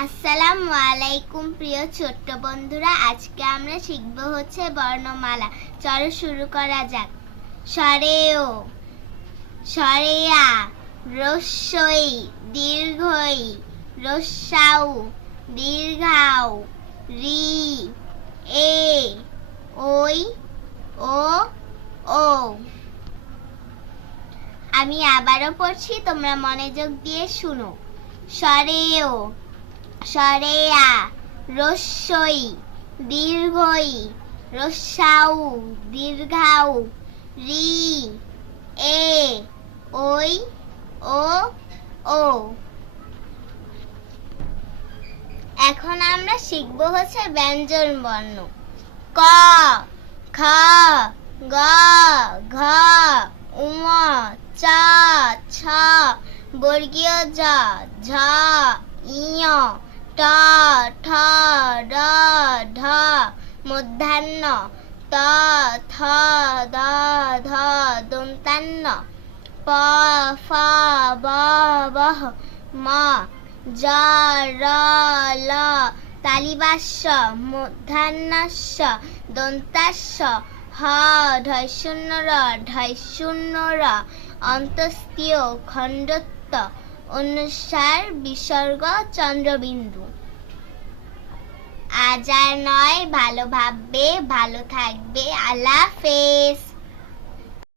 আসসালামু আলাইকুম প্রিয় ছোট্ট বন্ধুরা, আজকে আমরা শিখব হচ্ছে বর্ণমালা। চলো শুরু করা যাক। স্বরে ও, স্বরে আ, রস্যই, দীর্ঘই, রস্যাউ, দীর্ঘাউ, রি, এ, ওই, ও, ও। আমি আবারও পড়ছি, তোমরা মনোযোগ দিয়ে শুনো। স্বরে ও, স্বরে আ, রস্যই, দীর্ঘই, রস্যাউ, দীর্ঘাউ, রি, এ, ওই, ও, ও। এখন আমরা শিখব হচ্ছে ব্যঞ্জন বর্ণ। ক, খ, গ, ঘ, উম, চ, ছ, বর্গীয় জ, ঝ, ইয়, ট, ঠ, ড, ঢ, মূর্ধন্য, ত, থ, দ, ধ, দন্তান্ন, প, ফ, ব, বহ, ম, জ, র, ল, তালিবাস্য, মূর্ধন্যস্য, দন্তাস্য, হ, ঢয়শূন্য র, ঢয়শূন্য র, অন্তস্তীয়, খণ্ডত্ব, অনুস্বার, বিসর্গ, চন্দ্রবিন্দু। আজ আর নয়, ভালো ভাববে, ভালো থাকবে। আল্লাহ হাফেজ।